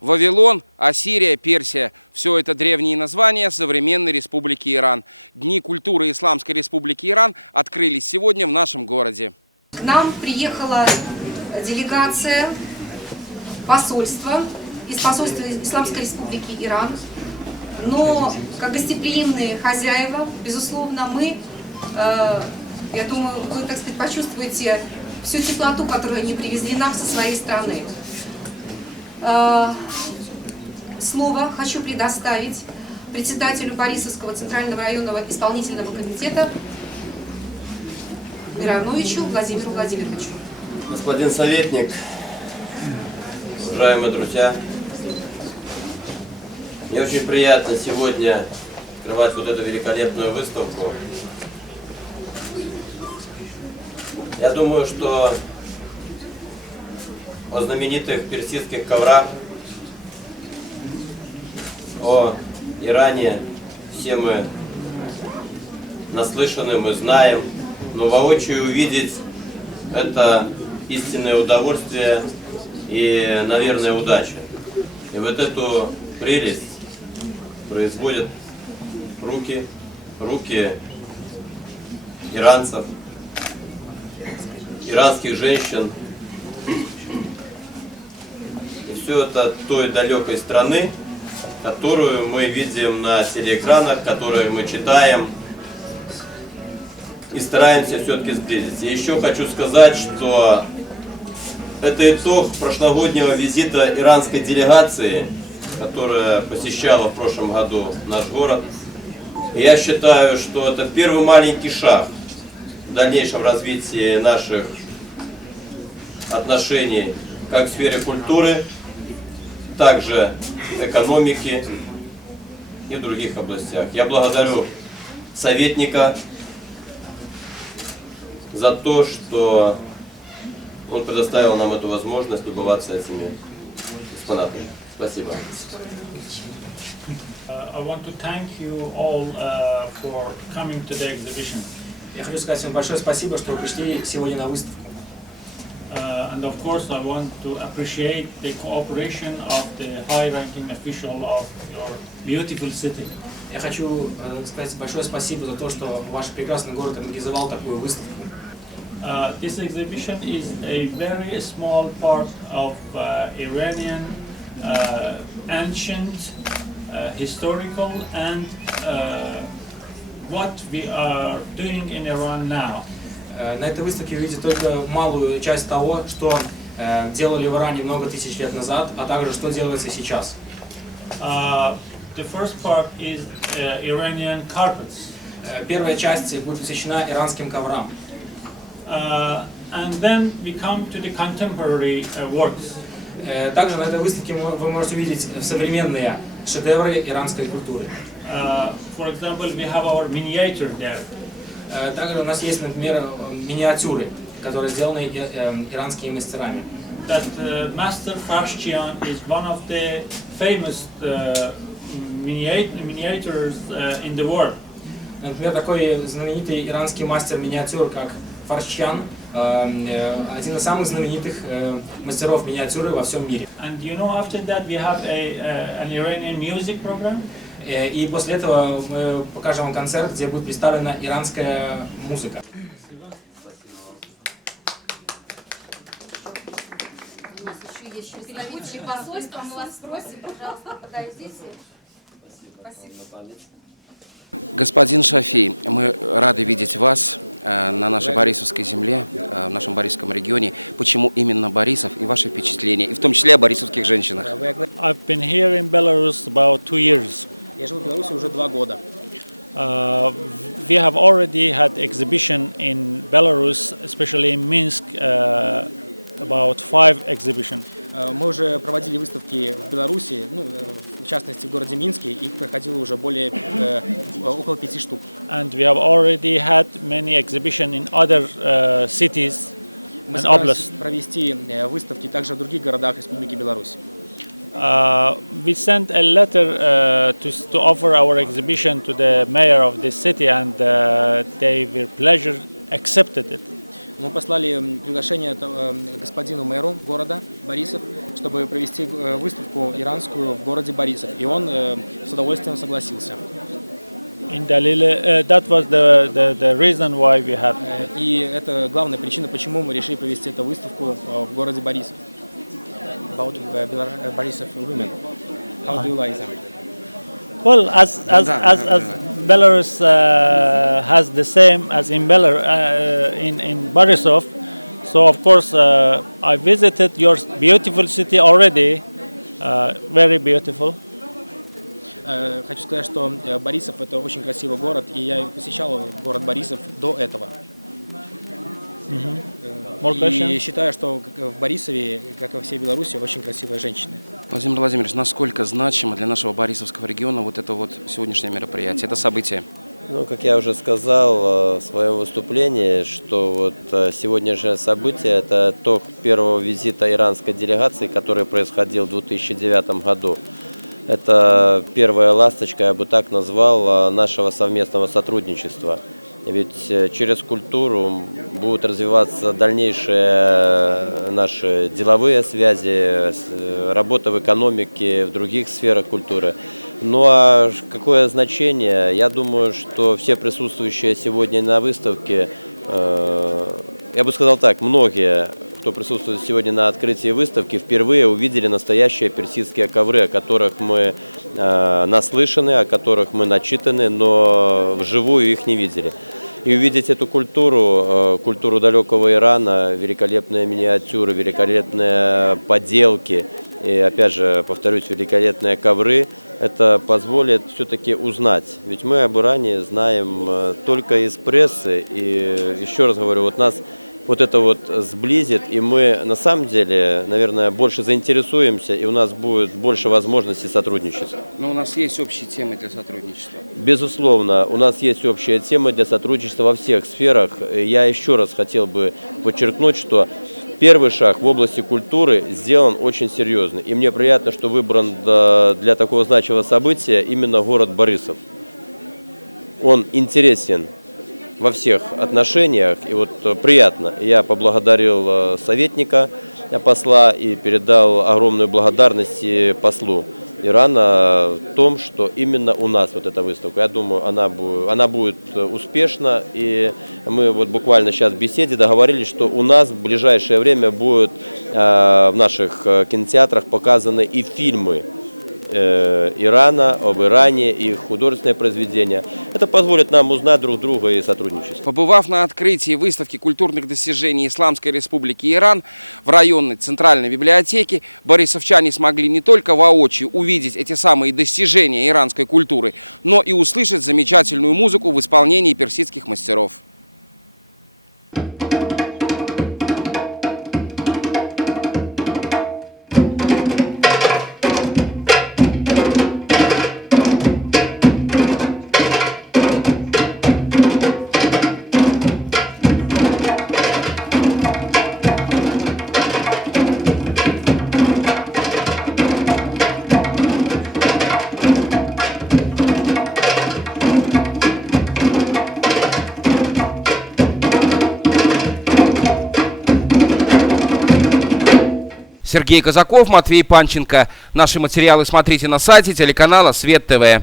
Вавилон, Ассирия, Персия – все это древние названия современной Республики Иран. Дни культуры Исламской Республики Иран открылись сегодня в нашем городе. К нам приехала делегация посольства из посольства Исламской Республики Иран. Но как гостеприимные хозяева, безусловно, мы, я думаю, вы, так сказать, почувствуете всю теплоту, которую они привезли нам со своей страны. Слово хочу предоставить председателю Борисовского Центрального районного исполнительного комитета Мироновичу Владимиру Владимировичу. Господин советник, уважаемые друзья, мне очень приятно сегодня открывать вот эту великолепную выставку. Я думаю, что о знаменитых персидских коврах, о Иране все мы наслышаны, мы знаем, но воочию увидеть это истинное удовольствие и, наверное, удача. И вот эту прелесть производят руки иранцев, иранских женщин. И все это от той далекой страны, которую мы видим на телеэкранах, которую мы читаем и стараемся все-таки сблизиться. И еще хочу сказать, что это итог прошлогоднего визита иранской делегации, которая посещала в прошлом году наш город. И я считаю, что это первый маленький шаг в дальнейшем развитии наших отношений как в сфере культуры, также экономики и в других областях. Я благодарю советника за то, что он предоставил нам эту возможность любоваться этими экспонатами. Спасибо. I want to thank you all for coming to the exhibition. Я хочу сказать всем большое спасибо, что вы пришли сегодня на выставку. And of course, I want to appreciate the cooperation of the high-ranking official of your beautiful city. Я хочу сказать большое спасибо за то, что ваш прекрасный город организовал такую выставку. This exhibition is a very small part of Iranian ancient, historical, and what we are doing in Iran now. На этой выставке вы видите только малую часть того, что делали в Иране много тысяч лет назад, а также что делается сейчас. The first part is Iranian carpets. Первая часть будет посвящена иранским коврам. And then we come to the contemporary works. Также на этой выставке вы можете увидеть современные шедевры иранской культуры. For example, we have our miniature there. Также у нас есть, например, миниатюры, которые сделаны иранскими мастерами. That Master Farshchian is one of the famous miniatures in the world. Например, такой знаменитый иранский мастер миниатюр, как Фаршчиан, один из самых знаменитых мастеров миниатюры во всем мире. And you know, after that we have an Iranian music program. И после этого мы покажем вам концерт, где будет представлена иранская музыка. У нас еще есть представители посольства, мы вас просим, пожалуйста, подойдите. Спасибо. Господин Шафи, мы рады видеть вас на нашей Борисовской земле, в нашем Борисовском регионе. Почему именно Борисов и ваши впечатления, и в том числе о борисовских женщинах? I've been here in Belarus about 2 years. Я живу в Беларуси уже 2 года. We have already had exhibition in Belarus, especially in Minsk, about 5 exhibitions. Мы уже проводили выставки в Беларуси, в частности в городе Минске, их проходило уже около 5 штук. And we have already had many exhibitions in other cities Мы and собирались oblasts. провести выставки также в других городах Республики Беларусь. We sent a letter to offer our exhibition to the mayor of this city, and they with pleasure accepted it. Мы послали приглашение господину мэру города Борисов, чтобы провести выставку иранскую в городе Борисов. И он с удовольствием согласился. In Dalile, that was the reason why we have. И это главная причина, почему мы решили провести эту выставку в городе Борисов. About Borisov women. How do you like them? Well, as Belarus has the same as in in Borisov, so of course I visited your beautiful city already, very beautiful. Хочу сказать, что Борисов это очень красивый город, и я посещал город Борисов до этого. И считаю, что в Борисове, как и во всей Беларуси, очень красивые женщины. Владимир Владимирович, насколько значимо для нашего Борисовского региона вот это вот сегодняшнее мероприятие, это событие? Ну, как я уже сказал в своем выступлении, что вот сегодняшнее событие – это итог первого визита иранской делегации, который происходил в 2009 году. Это первая ласточка, я бы так назвал, нашего совместного сотрудничества. Ведь через культуру будут развиваться дальнейшие наши деловые связи, работа в экономике, в других сферах культуры. Ну а какое значение? Я думаю, что все присутствующие сегодня на выставке, я бы сказал так, многие, кто присутствует сегодня на открытии выставки, впервые увидели настоящие персидские ковры, о которых мы наслышаны, о которых мы начитаны, но вживую их не видели. И увидеть эту культуру, культуру далекого Ирана, великолепные миниатюры, великолепные поделки, и опять же, повторюсь, великолепные ковры, это позволит все-таки узнать. Ведь мы об Иране знаем только из прессы, и еще раз говорю, вот нас вот это вот сблизит, и мы на самом деле, наверное, больше заинтересуемся, и у нас будет больше возможностей сотрудничать. Но у нас есть общие темы для сотрудничества. Безусловно, у нас есть общая тема для сотрудничества во всех сферах. Я еще раз хотел бы подчеркнуть, что первый шаг в области культуры сделан очень серьезно. И мне приятно, что выбран для такого значимого события именно город Борисов. Он интересен во всех отношениях, и вот приятно. Я поблагодарил советника, посла, и передал огромную благодарность послу Ирана в том, что именно у нас вот эта выставка. Я думаю, она будет успешна, и мы вот буквально сейчас в беседе договорились, что у нас в ближайшее время будут в наших кинотеатрах показаны и фильмы Ирана, об Иране, и художественные произведения. Это позволит нам узнать друг друга и сотрудничать. Побывав на открытии выставки культурных достижений Исламской Республики Иран в районной центральной библиотеке, борисовчане смогли не только воочию увидеть эти самые достижения иранской культуры, но и услышать замечательную музыку в исполнении персидских мастеров. Сергей Казаков, Матвей Панченко. Наши материалы смотрите на сайте телеканала Свет ТВ.